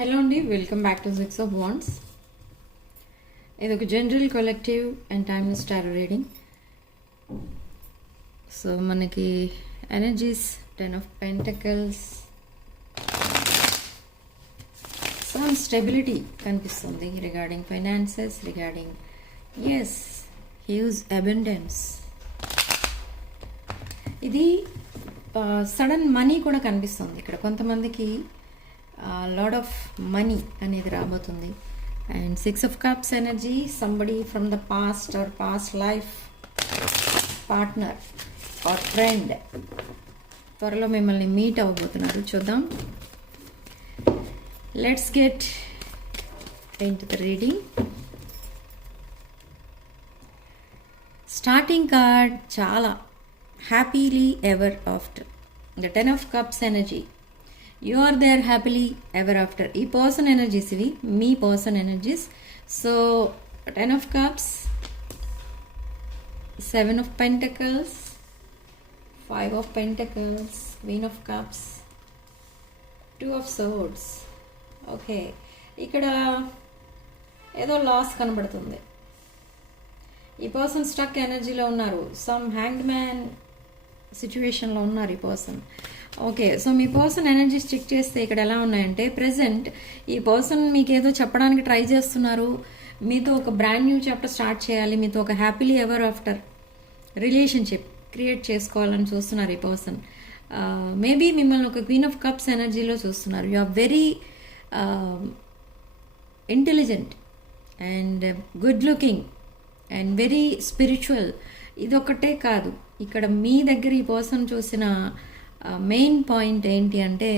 Hello అండి, welcome back to six of wands. ఇది ఒక general collective and timeless tarot reading. So మనకి energies 10 of Pentacles, some stability కనిపిస్తుంది regarding finances, regarding huge abundance. ఇది sudden money కూడా కనిపిస్తుంది ఇక్కడ. కొంతమందికి లాడ్ ఆఫ్ మనీ అనేది రాబోతుంది. And 6 of Cups energy, somebody from the past or past life partner or friend త్వరలో మిమ్మల్ని మీట్ అవ్వబోతున్నారు. చూద్దాం. Let's get into the reading. Starting card చాలా happily ever after. The 10 of Cups energy, you are there happily ever after. ఈ person energies ఇవి, మీ person energies. So 10 of Cups, 7 of Pentacles, 5 of Pentacles, Queen of Cups, 2 of Swords. Okay, ఇక్కడ ఏదో loss కనబడుతుంది. ఈ person stuck ఎనర్జీలో ఉన్నారు. Some hanged man సిచ్యువేషన్లో ఉన్నారు ఈ పర్సన్. ఓకే, సో మీ పర్సన్ ఎనర్జీస్ చెక్ చేస్తే ఇక్కడ ఎలా ఉన్నాయంటే, ప్రెజెంట్ ఈ పర్సన్ మీకు ఏదో చెప్పడానికి ట్రై చేస్తున్నారు. మీతో ఒక బ్రాండ్ న్యూ చాప్టర్ స్టార్ట్ చేయాలి, మీతో ఒక happily ever after relationship create చేసుకోవాలని చూస్తున్నారు ఈ పర్సన్. మేబీ మిమ్మల్ని ఒక క్వీన్ ఆఫ్ కప్స్ ఎనర్జీలో చూస్తున్నారు. You are very intelligent and good looking and very spiritual. ఇదొక్కటే కాదు, ఇక్కడ మీ దగ్గర ఈ పర్సన్ చూసిన మెయిన్ పాయింట్ ఏంటి అంటే,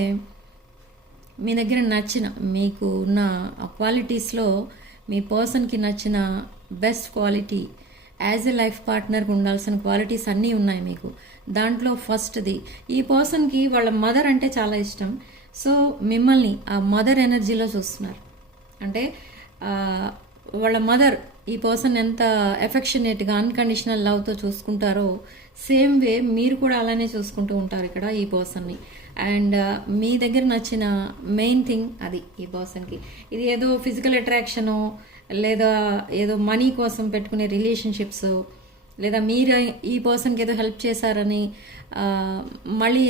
మీ దగ్గర నచ్చిన, మీకు ఉన్న క్వాలిటీస్లో మీ పర్సన్కి నచ్చిన best quality as a life పార్ట్నర్కి ఉండాల్సిన క్వాలిటీస్ అన్నీ ఉన్నాయి మీకు. దాంట్లో ఫస్ట్ది, ఈ పర్సన్కి వాళ్ళ మదర్ అంటే చాలా ఇష్టం. సో మిమ్మల్ని ఆ మదర్ ఎనర్జీలో చూస్తున్నారు. అంటే వాళ్ళ మదర్ ఈ పర్సన్ ఎంత ఎఫెక్షనేట్గా అన్కండిషనల్ లవ్తో చూసుకుంటారో, సేమ్ వే మీరు కూడా అలానే చూసుకుంటూ ఉంటారు ఇక్కడ ఈ పర్సన్ని. అండ్ మీ దగ్గర నచ్చిన మెయిన్ థింగ్ అది ఈ పర్సన్కి. ఇది ఏదో ఫిజికల్ అట్రాక్షను, లేదా ఏదో మనీ కోసం పెట్టుకునే రిలేషన్షిప్స్, లేదా మీరు ఈ పర్సన్కి ఏదో హెల్ప్ చేశారని మళ్ళీ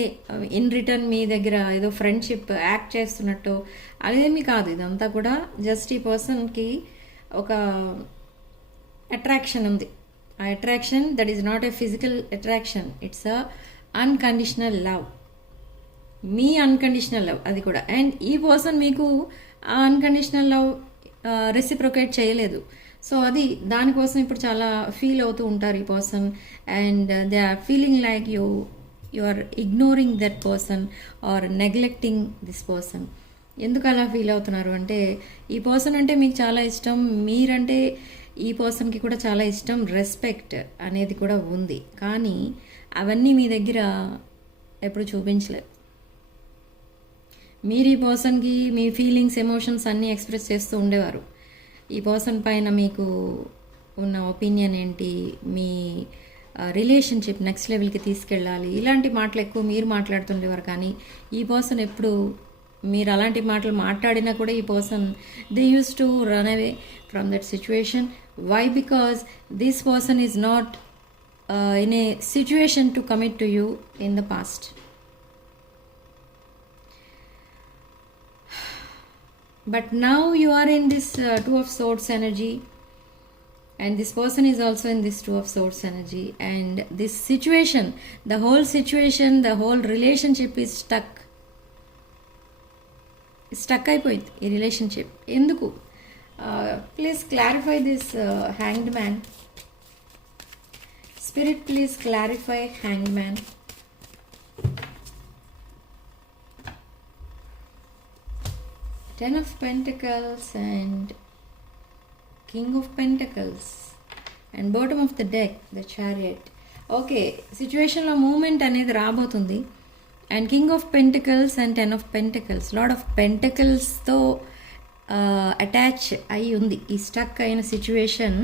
ఇన్ రిటర్న్ మీ దగ్గర ఏదో ఫ్రెండ్షిప్ యాక్ట్ చేస్తున్నట్టు అదేమీ కాదు. ఇదంతా కూడా జస్ట్ ఈ పర్సన్కి ఒక అట్రాక్షన్ ఉంది. ఆ attraction that is not a physical attraction, it's a unconditional love. మీ అన్కండిషనల్ లవ్ అది కూడా. అండ్ ఈ పర్సన్ మీకు ఆ అన్కండిషనల్ లవ్ రెసిప్రొకేట్ చేయలేదు. సో అది దానికోసం ఇప్పుడు చాలా ఫీల్ అవుతూ ఉంటారు ఈ person. And they are feeling like you are ignoring that person or neglecting this person. ఎందుకు అలా ఫీల్ అవుతున్నారు అంటే, ఈ పర్సన్ అంటే మీకు చాలా ఇష్టం, మీరంటే ఈ పర్సన్కి కూడా చాలా ఇష్టం, రెస్పెక్ట్ అనేది కూడా ఉంది. కానీ అవన్నీ మీ దగ్గర ఎప్పుడు చూపించలేదు. మీరు ఈ పర్సన్కి మీ ఫీలింగ్స్, ఎమోషన్స్ అన్నీ ఎక్స్ప్రెస్ చేస్తూ ఉండేవారు. ఈ పర్సన్ పైన మీకు ఉన్న ఒపీనియన్ ఏంటి, మీ రిలేషన్షిప్ నెక్స్ట్ లెవెల్కి తీసుకెళ్ళాలి, ఇలాంటి మాటలు ఎక్కువ మీరు మాట్లాడుతుండేవారు. కానీ ఈ పర్సన్ ఎప్పుడు మీరు అలాంటి మాటలు మాట్లాడినా కూడా ఈ person they use to run away from that situation. Why? Because this person is not in a situation to commit to you in the past. But now you are in this 2 of Swords energy, and this person is also in this 2 of Swords energy, and this situation, the whole situation, the whole relationship is stuck అయిపోయింది ఈ relationship. ఎందుకు? Please clarify this hanged man. Spirit please clarify hanged man. Ten of Pentacles and King of Pentacles and bottom of the deck, the Chariot. Okay, సిచ్యువేషన్లో moment అనేది రాబోతుంది. And king of pentacles and 10 of Pentacles, lord of పెంటికల్స్తో attach అయి ఉంది ఈ stuck అయిన situation.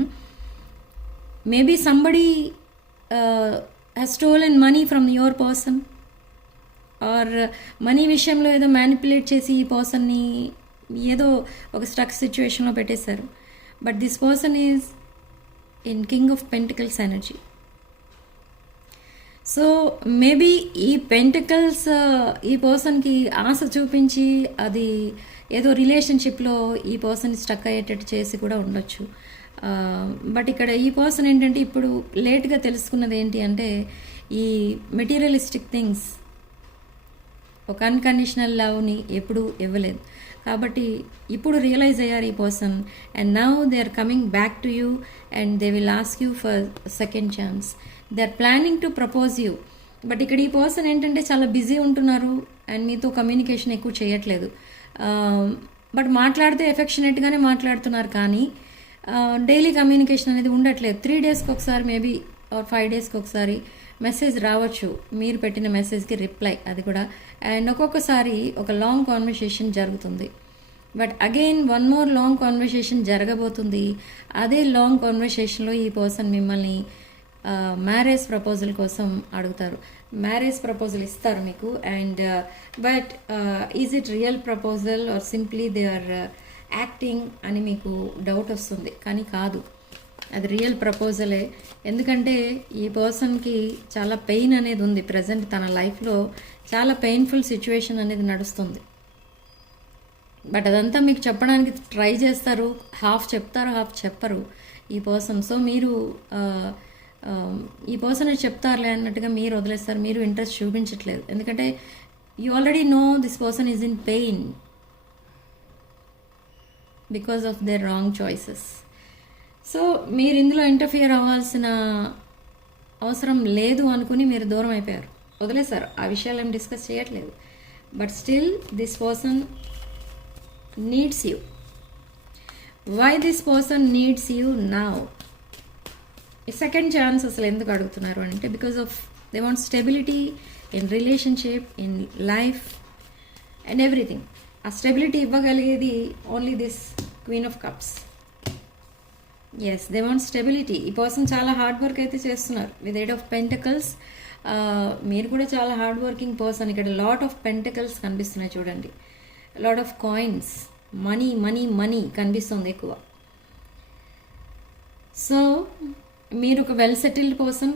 Maybe somebody has stolen money from your person, or money విషయంలో ఏదో మ్యానిపులేట్ చేసి ఈ పర్సన్ని ఏదో ఒక స్ట్రక్ సిచ్యువేషన్లో పెట్టేశారు. But this person is in king of pentacles energy. So maybe ఈ పెంటికల్స్ ఈ పర్సన్కి ఆశ చూపించి అది ఏదో రిలేషన్షిప్లో ఈ పర్సన్ స్టక్ అయ్యేటట్టు చేసి కూడా ఉండొచ్చు. బట్ ఇక్కడ ఈ పర్సన్ ఏంటంటే ఇప్పుడు లేట్గా తెలుసుకున్నది ఏంటి అంటే ఈ మెటీరియలిస్టిక్ థింగ్స్, ఒక అన్కండిషనల్ లవ్ని ఎప్పుడు ఇవ్వలేదు కాబట్టి ఇప్పుడు రియలైజ్ అయ్యారు ఈ person. And now they are coming back to you and they will ask you for second chance. They are planning to propose you. But ఇక్కడ ఈ పర్సన్ ఏంటంటే చాలా బిజీ ఉంటున్నారు అండ్ మీతో కమ్యూనికేషన్ ఎక్కువ చేయట్లేదు. బట్ మాట్లాడితే ఎఫెక్షనేట్గానే మాట్లాడుతున్నారు కానీ డైలీ కమ్యూనికేషన్ అనేది ఉండట్లేదు. 3 డేస్కి ఒకసారి మేబీ ఆర్ 5 డేస్కి ఒకసారి మెసేజ్ రావచ్చు, మీరు పెట్టిన మెసేజ్కి రిప్లై, అది కూడా. అండ్ ఒక్కొక్కసారి ఒక లాంగ్ కాన్వర్సేషన్ జరుగుతుంది. But again one more long conversation జరగబోతుంది. అదే లాంగ్ కాన్వర్సేషన్లో ఈ పర్సన్ మిమ్మల్ని మ్యారేజ్ ప్రపోజల్ కోసం అడుగుతారు. మ్యారేజ్ ప్రపోజల్ ఇస్తారు మీకు. And but is it real proposal or simply they are acting అని మీకు డౌట్ వస్తుంది, కానీ కాదు, అది రియల్ ప్రపోజలే. ఎందుకంటే ఈ పర్సన్కి చాలా పెయిన్ అనేది ఉంది ప్రజెంట్. తన లైఫ్లో చాలా పెయిన్ఫుల్ సిచ్యువేషన్ అనేది నడుస్తుంది. బట్ అదంతా మీకు చెప్పడానికి ట్రై చేస్తారు, హాఫ్ చెప్తారు, హాఫ్ చెప్పరు ఈ పర్సన్. సో మీరు ఈ పర్సన్ చెప్తారులే అన్నట్టుగా మీరు వదిలేస్తారు, మీరు ఇంట్రెస్ట్ చూపించట్లేదు. ఎందుకంటే you already know this person is in pain because of their wrong choices. So మీరు ఇందులో ఇంటర్ఫియర్ అవ్వాల్సిన అవసరం లేదు అనుకుని మీరు దూరం అయిపోయారు, వదిలేశారు, ఆ విషయాలు ఏం డిస్కస్ చేయట్లేదు. But still this person needs you. Why this person needs you now? Second chance అసలు ఎందుకు అడుగుతున్నారు అంటే because of they want stability in relationship, in life and everything. ఆ స్టెబిలిటీ ఇవ్వగలిగేది only this queen of cups. Yes, they want stability. ఈ person చాలా hard work అయితే చేస్తున్నారు విత్ 8 ఆఫ్ పెంటకల్స్. మీరు కూడా చాలా హార్డ్ వర్కింగ్ పర్సన్. ఇక్కడ లాట్ ఆఫ్ పెంటకల్స్ కనిపిస్తున్నాయి చూడండి, lot of coins, money money money కనిపిస్తుంది ఎక్కువ. సో మీరు ఒక well settled person.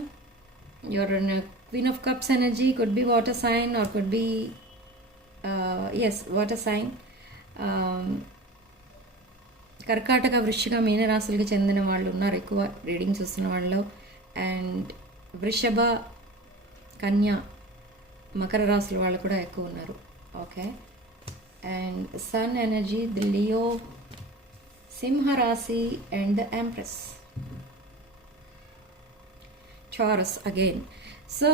Your queen of cups energy could be water sign or could be water sign. కర్కాటక, వృశ్చిక, మీనరాశులకి చెందిన వాళ్ళు ఉన్నారు ఎక్కువ రీడింగ్స్ వస్తున్న వాళ్ళు. అండ్ వృషభ, కన్య, మకర రాశుల వాళ్ళు కూడా ఎక్కువ ఉన్నారు. Okay. And sun energy, the Leo, సింహ రాశి and the empress, chariots again. So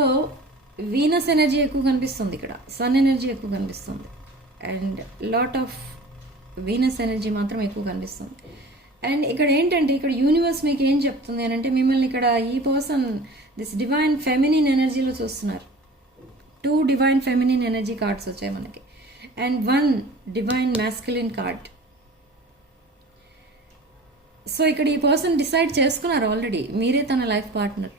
Venus energy ఎక్కువ కనిపిస్తుంది ఇక్కడ, సన్ ఎనర్జీ ఎక్కువ కనిపిస్తుంది and lot of Venus energy మాత్రం ఎక్కువ కనిపిస్తుంది. అండ్ ఇక్కడ ఏంటంటే ఇక్కడ యూనివర్స్ మీకు ఏం చెప్తుంది అని అంటే మిమ్మల్ని ఇక్కడ ఈ పర్సన్ దిస్ డివైన్ ఫెమినిన్ ఎనర్జీలో చూస్తున్నారు. 2 డివైన్ ఫెమినిన్ ఎనర్జీ కార్డ్స్ వచ్చాయి మనకి and 1 divine masculine card. So ఇక్కడ ఈ పర్సన్ డిసైడ్ చేసుకున్నారు ఆల్రెడీ, మీరే తన లైఫ్ పార్ట్నర్,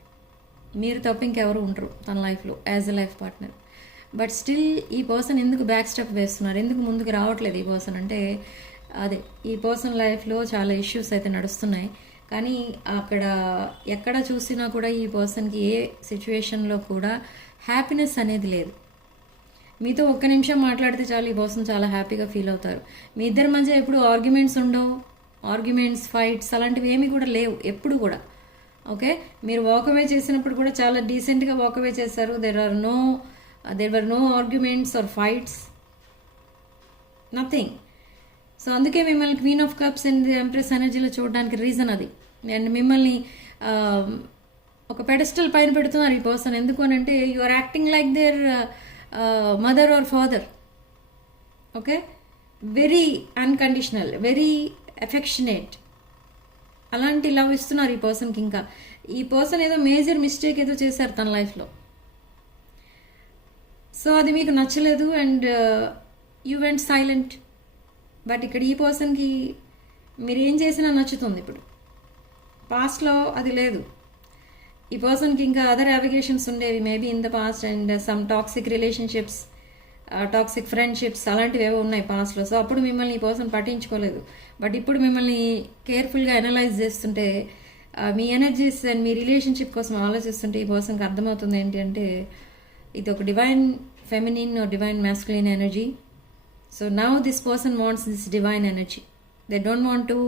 మీరు తప్ప ఇంకెవరు ఉండరు తన లైఫ్లో as a life partner. But still ఈ పర్సన్ ఎందుకు బ్యాక్ స్టెప్ వేస్తున్నారు, ఎందుకు ముందుకు రావట్లేదు ఈ పర్సన్ అంటే అదే ఈ పర్సన్ లైఫ్లో చాలా ఇష్యూస్ అయితే నడుస్తున్నాయి. కానీ అక్కడ ఎక్కడ చూసినా కూడా ఈ పర్సన్కి ఏ సిచ్యువేషన్లో కూడా హ్యాపీనెస్ అనేది లేదు. మీతో ఒక్క నిమిషం మాట్లాడితే చాలు ఈ పర్సన్ చాలా హ్యాపీగా ఫీల్ అవుతారు. మీ ఇద్దరి మధ్య ఎప్పుడు ఆర్గ్యుమెంట్స్ ఉండవు, ఆర్గ్యుమెంట్స్, ఫైట్స్ అలాంటివి ఏమీ కూడా లేవు ఎప్పుడు కూడా. ఓకే, మీరు వాకవే చేసినప్పుడు కూడా చాలా డీసెంట్గా వాకవే చేశారు. there were no arguments or fights, nothing. So అందుకే మిమ్మల్ని queen of cups and empress ఎనర్జీలో చూడడానికి రీజన్ అది. అండ్ మిమ్మల్ని ఒక పెడస్టల్ పైన పెడుతున్నారు ఈ పర్సన్. ఎందుకు అని అంటే you are acting like their mother or father. Okay, very unconditional, very affectionate, అలాంటి లవ్ ఇస్తున్నారు ఈ పర్సన్కి. ఇంకా ఈ పర్సన్ ఏదో మేజర్ మిస్టేక్ ఏదో చేశారు తన లైఫ్లో, సో అది మీకు నచ్చలేదు and you went silent. But ఇక్కడ ఈ పర్సన్కి మీరు ఏం చేసినా నచ్చుతుంది. ఇప్పుడు పాస్ట్లో అది లేదు. ఈ పర్సన్కి ఇంకా అదర్ అవిగేషన్స్ ఉండేవి maybe in the past and some toxic relationships toxic friendships అలాంటివి ఏవో ఉన్నాయి పాస్ట్లో. సో అప్పుడు మిమ్మల్ని ఈ పర్సన్ పట్టించుకోలేదు. బట్ ఇప్పుడు మిమ్మల్ని కేర్ఫుల్గా అనలైజ్ చేస్తుంటే మీ ఎనర్జీస్ అండ్ మీ రిలేషన్షిప్ కోసం ఆలోచిస్తుంటే ఈ పర్సన్కి అర్థమవుతుంది ఏంటి అంటే ఇది ఒక divine feminine divine masculine energy. So now this person wants this divine energy. They don't want to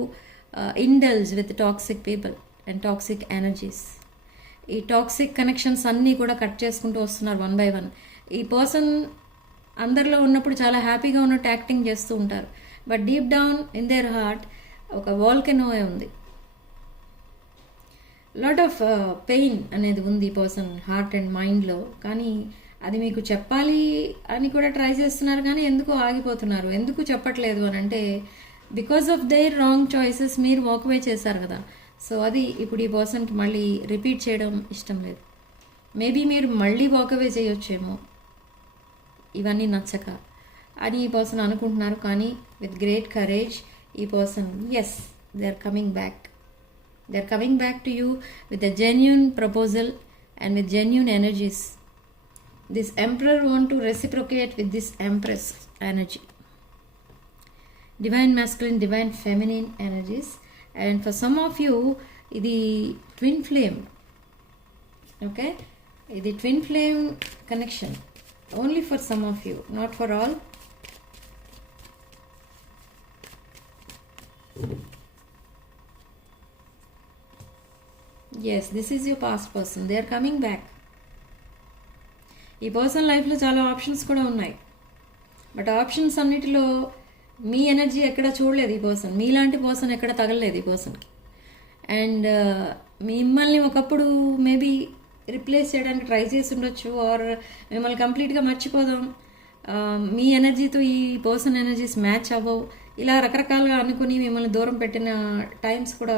indulge with toxic people and toxic energies. ఈ టాక్సిక్ కనెక్షన్స్ అన్నీ కూడా కట్ చేసుకుంటూ వస్తున్నారు వన్ బై వన్. ఈ పర్సన్ అందరిలో ఉన్నప్పుడు చాలా హ్యాపీగా ఉన్నట్టు యాక్టింగ్ చేస్తూ ఉంటారు. But deep down in their heart ఒక వాల్కెనో ఉంది. లాట్ ఆఫ్ పెయిన్ అనేది ఉంది ఈ పర్సన్ హార్ట్ అండ్ మైండ్లో. కానీ అది మీకు చెప్పాలి అని కూడా ట్రై చేస్తున్నారు, కానీ ఎందుకు ఆగిపోతున్నారు, ఎందుకు చెప్పట్లేదు అని అంటే because of their wrong choices మీరు వాక్వే చేశారు కదా. సో అది ఇప్పుడు ఈ పర్సన్కి మళ్ళీ రిపీట్ చేయడం ఇష్టం లేదు. మేబీ మీరు మళ్ళీ వాక్వే చేయొచ్చేమో ఇవన్నీ నచ్చక అని ఈ పర్సన్ అనుకుంటున్నారు. కానీ విత్ గ్రేట్ కరేజ్ ఈ person yes they are coming back. They are coming back to you with a genuine proposal and with genuine energies. This emperor want to reciprocate with this empress energy. Divine masculine, divine feminine energies. And for some of you, the twin flame. Okay? The twin flame connection. Only for some of you, not for all. Yes this is your past person. They are coming back. ఈ person లైఫ్లో చాలా options కూడా ఉన్నాయి. But options అన్నిటిలో మీ energy ఎక్కడ చూడలేదు ఈ person. మీలాంటి పర్సన్ ఎక్కడ తగలలేదు ఈ పర్సన్కి. అండ్ మిమ్మల్ని ఒకప్పుడు మేబీ రిప్లేస్ చేయడానికి ట్రై చేసి ఉండొచ్చు, ఆర్ మిమ్మల్ని కంప్లీట్గా మర్చిపోదాం, మీ ఎనర్జీతో ఈ పర్సన్ ఎనర్జీస్ మ్యాచ్ అవ్వవు, ఇలా రకరకాలుగా అనుకుని మిమ్మల్ని దూరం పెట్టిన టైమ్స్ కూడా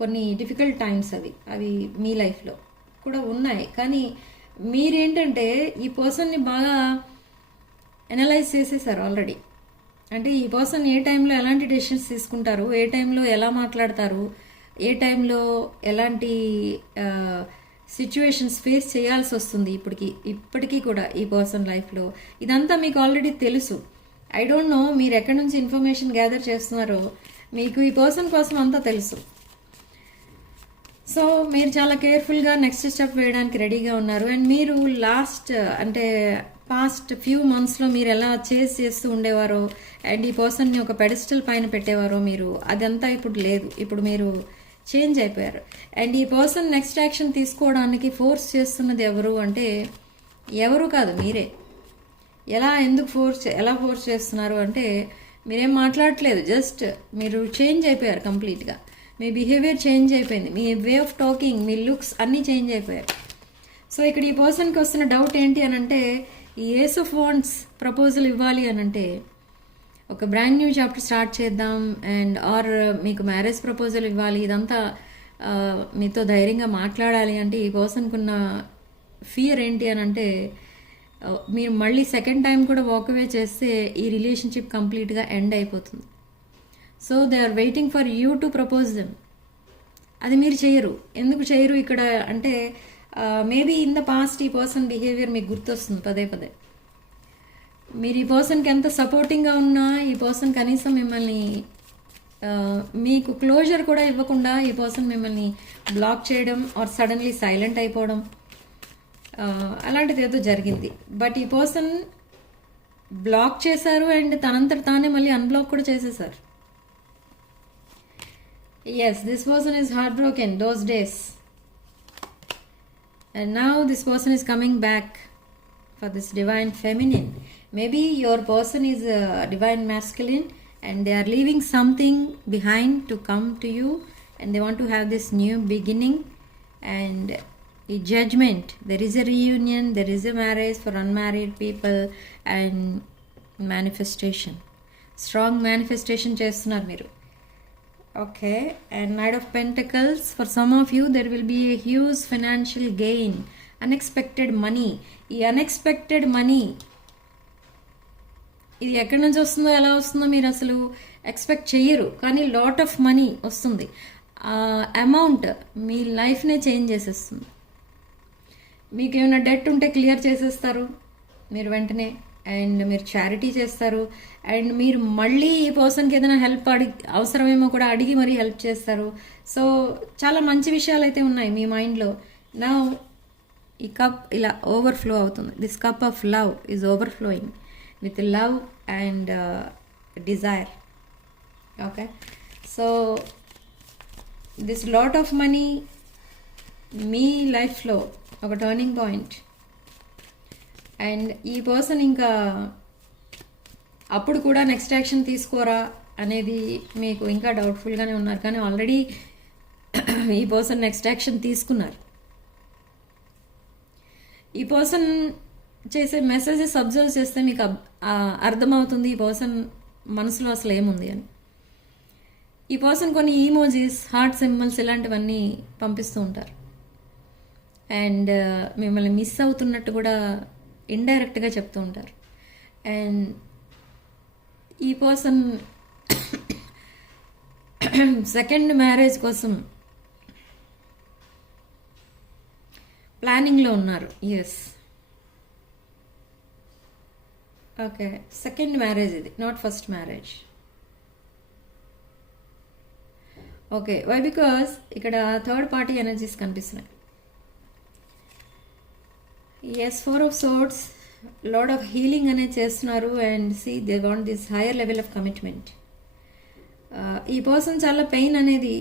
కొన్ని డిఫికల్ట్ టైమ్స్ అవి మీ లైఫ్లో కూడా ఉన్నాయి. కానీ మీరేంటంటే ఈ పర్సన్ని బాగా అనలైజ్ చేసేసారు ఆల్రెడీ. అంటే ఈ పర్సన్ ఏ టైంలో ఎలాంటి డెసిషన్స్ తీసుకుంటారు, ఏ టైంలో ఎలా మాట్లాడతారు, ఏ టైంలో ఎలాంటి సిచ్యువేషన్స్ ఫేస్ చేయాల్సి వస్తుంది ఇప్పటికీ కూడా ఈ పర్సన్ లైఫ్లో ఇదంతా మీకు ఆల్రెడీ తెలుసు. ఐ డోంట్ నో మీరు ఎక్కడి నుంచి ఇన్ఫర్మేషన్ గ్యాదర్ చేస్తున్నారో, మీకు ఈ పర్సన్ కోసం అంతా తెలుసు. సో మీరు చాలా కేర్ఫుల్గా నెక్స్ట్ స్టెప్ వేయడానికి రెడీగా ఉన్నారు. అండ్ మీరు పాస్ట్ ఫ్యూ మంత్స్లో మీరు ఎలా చేస్తూ ఉండేవారో అండ్ ఈ పర్సన్ని ఒక పెడెస్టల్ పైన పెట్టేవారో మీరు అదంతా ఇప్పుడు లేదు. ఇప్పుడు మీరు చేంజ్ అయిపోయారు. అండ్ ఈ పర్సన్ నెక్స్ట్ యాక్షన్ తీసుకోవడానికి ఫోర్స్ చేస్తున్నది ఎవరు అంటే ఎవరు కాదు, మీరే. ఎలా ఫోర్స్ చేస్తున్నారు అంటే మీరేం మాట్లాడట్లేదు, జస్ట్ మీరు చేంజ్ అయిపోయారు కంప్లీట్గా. మీ బిహేవియర్ చేంజ్ అయిపోయింది, మీ వే ఆఫ్ టాకింగ్, మీ లుక్స్ అన్నీ చేంజ్ అయిపోయారు. సో ఇక్కడ ఈ పర్సన్కి వస్తున్న డౌట్ ఏంటి అని అంటే ఈ ఏస్ ఆఫ్ వాండ్స్ ప్రపోజల్ ఇవ్వాలి అని అంటే ఒక బ్రాండ్ న్యూ చాప్టర్ స్టార్ట్ చేద్దాం అండ్ ఆర్ మీకు మ్యారేజ్ ప్రపోజల్ ఇవ్వాలి, ఇదంతా మీతో ధైర్యంగా మాట్లాడాలి అంటే ఈ పర్సన్కి ఉన్న ఫియర్ ఏంటి అని అంటే మీరు మళ్ళీ సెకండ్ టైం కూడా వాక్అవే చేస్తే ఈ రిలేషన్షిప్ కంప్లీట్గా ఎండ్ అయిపోతుంది. So they are waiting for you to propose them. అది మీరు చేయరు. ఎందుకు చేయరు ఇక్కడ అంటే మేబీ ఇన్ ద పాస్ట్ ఈ పర్సన్ బిహేవియర్ మీకు గుర్తొస్తుంది పదే పదే. మీరు ఈ పర్సన్కి ఎంత సపోర్టింగ్గా ఉన్నా ఈ పర్సన్ కనీసం మిమ్మల్ని మీకు క్లోజర్ కూడా ఇవ్వకుండా ఈ పర్సన్ మిమ్మల్ని బ్లాక్ చేయడం ఆర్ సడన్లీ సైలెంట్ అయిపోవడం అలాంటిది ఏదో జరిగింది. బట్ ఈ పర్సన్ బ్లాక్ చేశారు అండ్ తనంతట తానే మళ్ళీ అన్బ్లాక్ కూడా చేసేసారు. Yes, this person is heartbroken those days. And now this person is coming back for this divine feminine. Maybe your person is a divine masculine and they are leaving something behind to come to you and they want to have this new beginning and a judgment. There is a reunion, there is a marriage for unmarried people and manifestation. Strong manifestation చేస్తున్నారు మీరు. Okay, and Knight of Pentacles. For some of you, there will be a huge financial gain. Unexpected money. ఈ unexpected money ఇది ఎక్కడి నుంచి వస్తుందో ఎలా వస్తుందో మీరు అసలు ఎక్స్పెక్ట్ చేయరు, కానీ లాట్ ఆఫ్ మనీ వస్తుంది. అమౌంట్ మీ లైఫ్నే చేంజ్ చేసేస్తుంది. మీకు ఏమైనా డెట్ ఉంటే క్లియర్ చేసేస్తారు మీరు వెంటనే. అండ్ మీరు చారిటీ చేస్తారు, అండ్ మీరు మళ్ళీ ఈ పర్సన్కి ఏదైనా హెల్ప్ అవసరమేమో కూడా అడిగి మరీ హెల్ప్ చేస్తారు. సో చాలా మంచి విషయాలు అయితే ఉన్నాయి మీ మైండ్లో. నా ఈ కప్ ఇలా ఓవర్ఫ్లో అవుతుంది. This cup of love is overflowing with love and desire. Okay, so this lot of money మీ లైఫ్లో ఒక టర్నింగ్ పాయింట్. అండ్ ఈ పర్సన్ ఇంకా అప్పుడు కూడా నెక్స్ట్ యాక్షన్ తీసుకోరా అనేది మీకు ఇంకా డౌట్ఫుల్గానే ఉన్నారు, కానీ ఆల్రెడీ ఈ పర్సన్ నెక్స్ట్ యాక్షన్ తీసుకున్నారు. ఈ పర్సన్ చేసే మెసేజెస్ అబ్జర్వ్ చేస్తే మీకు అర్థమవుతుంది ఈ పర్సన్ మనసులో అసలు ఏముంది అని. ఈ పర్సన్ కొన్ని ఈమోజీస్, హార్ట్ సింబల్స్ ఇలాంటివన్నీ పంపిస్తూ ఉంటారు. అండ్ మిమ్మల్ని మిస్ అవుతున్నట్టు కూడా ఇండైరెక్ట్గా చెప్తూ ఉంటారు. అండ్ ఈ పర్సన్ సెకండ్ మ్యారేజ్ కోసం ప్లానింగ్లో ఉన్నారు. ఎస్, ఓకే, సెకండ్ మ్యారేజ్ ఇది, not first marriage. Okay, why? Because ఇక్కడ థర్డ్ పార్టీ ఎనర్జీస్ కనిపిస్తున్నాయి. Yes, 4 of Swords, lot of healing అనేది చేస్తున్నారు. And see they want this higher level of commitment. ఈ person చాలా పెయిన్ అనేది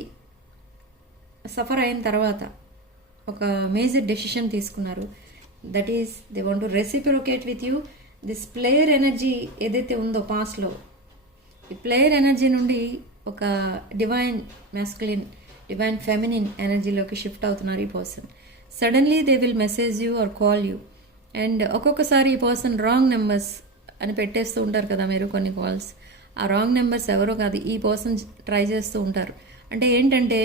సఫర్ అయిన తర్వాత ఒక మేజర్ డెసిషన్ తీసుకున్నారు. That is they want to reciprocate with you. This player energy ఏదైతే ఉందో పాస్ట్లో, ఈ ప్లేయర్ ఎనర్జీ నుండి ఒక డివైన్ మ్యాస్కులిన్, డివైన్ ఫెమినిన్ ఎనర్జీలోకి షిఫ్ట్ అవుతున్నారు ఈ person. Suddenly they will message you or call you. And ఒక్కొక్కసారి ఈ పర్సన్ రాంగ్ నెంబర్స్ అని పెట్టేస్తూ ఉంటారు కదా మీరు కొన్ని కాల్స్. ఆ రాంగ్ నెంబర్స్ ఎవరో కాదు, ఈ పర్సన్ ట్రై చేస్తూ ఉంటారు. అంటే ఏంటంటే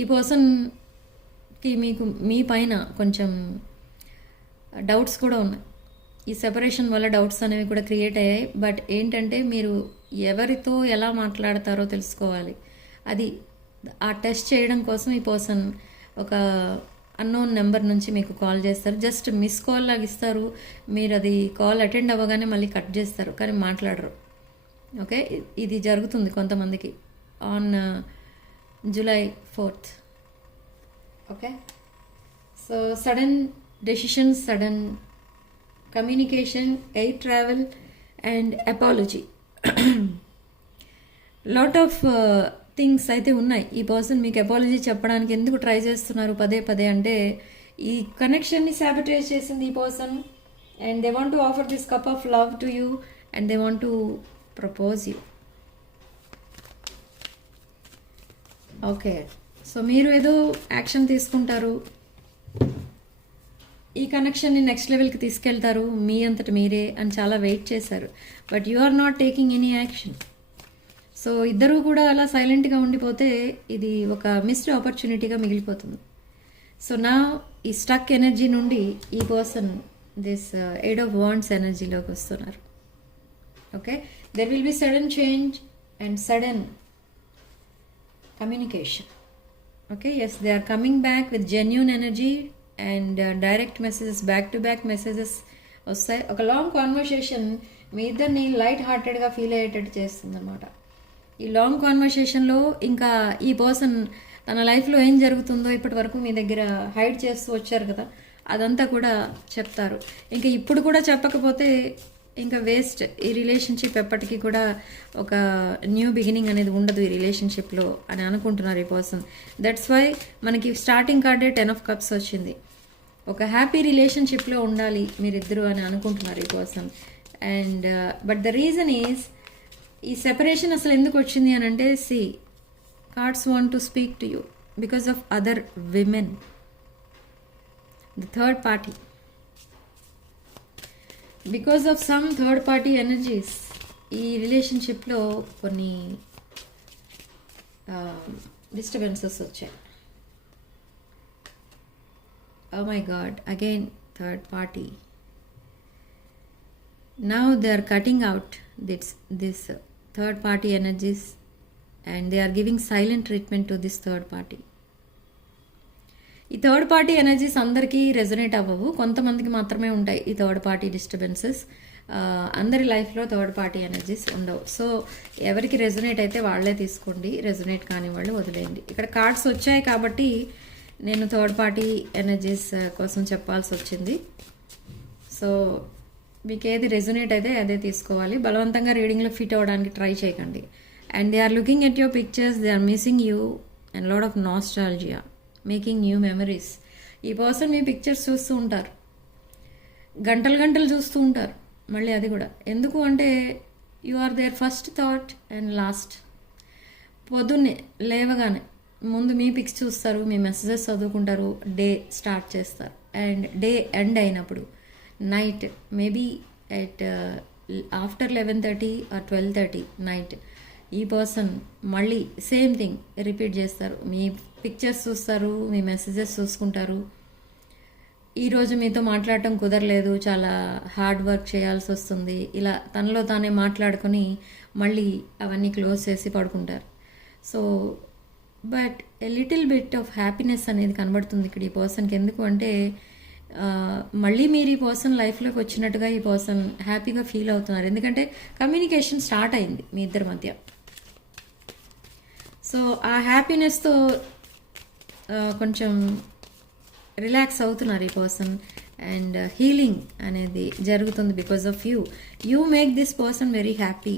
ఈ పర్సన్కి మీకు మీ పైన కొంచెం డౌట్స్ కూడా ఉన్నాయి. ఈ సెపరేషన్ వల్ల డౌట్స్ అనేవి కూడా క్రియేట్ అయ్యాయి. బట్ ఏంటంటే మీరు ఎవరితో ఎలా మాట్లాడతారో తెలుసుకోవాలి. అది ఆ టెస్ట్ చేయడం కోసం ఈ పర్సన్ ఒక అన్నోన్ నెంబర్ నుంచి మీకు కాల్ చేస్తారు. జస్ట్ మిస్ కాల్ లాగా ఇస్తారు, మీరు అది కాల్ అటెండ్ అవ్వగానే మళ్ళీ కట్ చేస్తారు, కానీ మాట్లాడరు. ఓకే, ఇది జరుగుతుంది కొంతమందికి on July 4th. Okay, so sudden decisions, sudden communication, air travel and apology. Lot of things అయితే ఉన్నాయి. ఈ పర్సన్ మీకు అపాలజీ చెప్పడానికి ఎందుకు ట్రై చేస్తున్నారు పదే పదే అంటే, ఈ కనెక్షన్ని సాబిటైజ్ చేసింది ఈ person. And they want to offer this cup of love to you and they want to propose you. Okay, so మీరు ఏదో యాక్షన్ తీసుకుంటారు, ఈ కనెక్షన్ని నెక్స్ట్ లెవెల్కి తీసుకెళ్తారు మీ అంతట మీరే అని చాలా వెయిట్ చేశారు. But you are not taking any action. So ఇద్దరూ కూడా అలా సైలెంట్గా ఉండిపోతే ఇది ఒక మిస్డ్ ఆపర్చునిటీగా మిగిలిపోతుంది. సో నా ఈ స్టక్ ఎనర్జీ నుండి ఈ పర్సన్ దిస్ 8 of Wands ఎనర్జీలోకి వస్తున్నారు. Okay, there will be sudden change and sudden communication. Okay, yes, they are coming back with genuine energy and direct messages, back to back messages వస్తాయి. ఒక long conversation మీ ఇద్దరిని light హార్టెడ్గా feel అయ్యేటట్టు చేస్తుంది అన్నమాట. ఈ long కాన్వర్సేషన్లో ఇంకా ఈ పర్సన్ తన లైఫ్లో ఏం జరుగుతుందో ఇప్పటి వరకు మీ దగ్గర హైడ్ చేస్తూ వచ్చారు కదా, అదంతా కూడా చెప్తారు. ఇంకా ఇప్పుడు కూడా చెప్పకపోతే ఇంకా వేస్ట్. ఈ రిలేషన్షిప్ ఎప్పటికీ కూడా ఒక న్యూ బిగినింగ్ అనేది ఉండదు ఈ రిలేషన్షిప్లో అని అనుకుంటున్నారు ఈ పర్సన్. దట్స్ వై మనకి స్టార్టింగ్ కార్డే 10 of Cups వచ్చింది. ఒక హ్యాపీ రిలేషన్షిప్లో ఉండాలి మీరిద్దరూ అని అనుకుంటున్నారు ఈ person. And but the reason is, ఈ సెపరేషన్ అసలు ఎందుకు వచ్చింది అని అంటే, see cards want to speak to you because of other women, the third party. Because of some third party energies ఈ రిలేషన్షిప్లో కొన్ని డిస్టర్బెన్సెస్ వచ్చాయి. Oh my God, again third party. Now they are cutting out this third party energies and they are giving silent treatment to this third party. ఈ third party energies అందరికీ resonate అవ్వవు, కొంతమందికి మాత్రమే ఉంటాయి ఈ థర్డ్ పార్టీ డిస్టర్బెన్సెస్. అందరి లైఫ్లో third party energies ఉండవు. సో ఎవరికి రెజొనేట్ అయితే వాళ్ళే తీసుకోండి, రెజొనేట్ కాని వాళ్ళు వదిలేయండి. ఇక్కడ కార్డ్స్ వచ్చాయి కాబట్టి నేను థర్డ్ పార్టీ ఎనర్జీస్ కోసం చెప్పాల్సి వచ్చింది. సో మీకు ఏది రెజొనేట్ అయితే అదే తీసుకోవాలి. బలవంతంగా రీడింగ్లో ఫిట్ అవ్వడానికి ట్రై చేయకండి. And they are looking at your pictures, they are missing you and lot of nostalgia, making new memories. ఈ పర్సన్ మీ పిక్చర్స్ చూస్తూ ఉంటారు, గంటలు గంటలు చూస్తూ ఉంటారు. మళ్ళీ అది కూడా ఎందుకు అంటే you are their first thought and last. పొద్దున్నే లేవగానే ముందు మీ పిక్స్ చూస్తారు, మీ మెసేజెస్ చదువుకుంటారు, డే స్టార్ట్ చేస్తారు. అండ్ డే ఎండ్ అయినప్పుడు night maybe at after 11:30 or 12:30 night ఈ పర్సన్ మళ్ళీ సేమ్ థింగ్ రిపీట్ చేస్తారు. మీ పిక్చర్స్ చూస్తారు, మీ మెసేజెస్ చూసుకుంటారు. ఈరోజు మీతో మాట్లాడటం కుదరలేదు, చాలా హార్డ్ వర్క్ చేయాల్సి వస్తుంది, ఇలా తనలో తానే మాట్లాడుకొని మళ్ళీ అవన్నీ క్లోజ్ చేసి పడుకుంటారు. So but a little bit of happiness అనేది కనబడుతుంది ఇక్కడ ఈ పర్సన్కి. ఎందుకు అంటే మళ్ళీ మీరు ఈ పర్సన్ లైఫ్లోకి వచ్చినట్టుగా ఈ పర్సన్ హ్యాపీగా ఫీల్ అవుతున్నారు. ఎందుకంటే కమ్యూనికేషన్ స్టార్ట్ అయింది మీ ఇద్దరి మధ్య. సో ఆ హ్యాపీనెస్తో కొంచెం రిలాక్స్ అవుతున్నారు ఈ పర్సన్. అండ్ హీలింగ్ అనేది జరుగుతుంది because of you. You make this person very happy.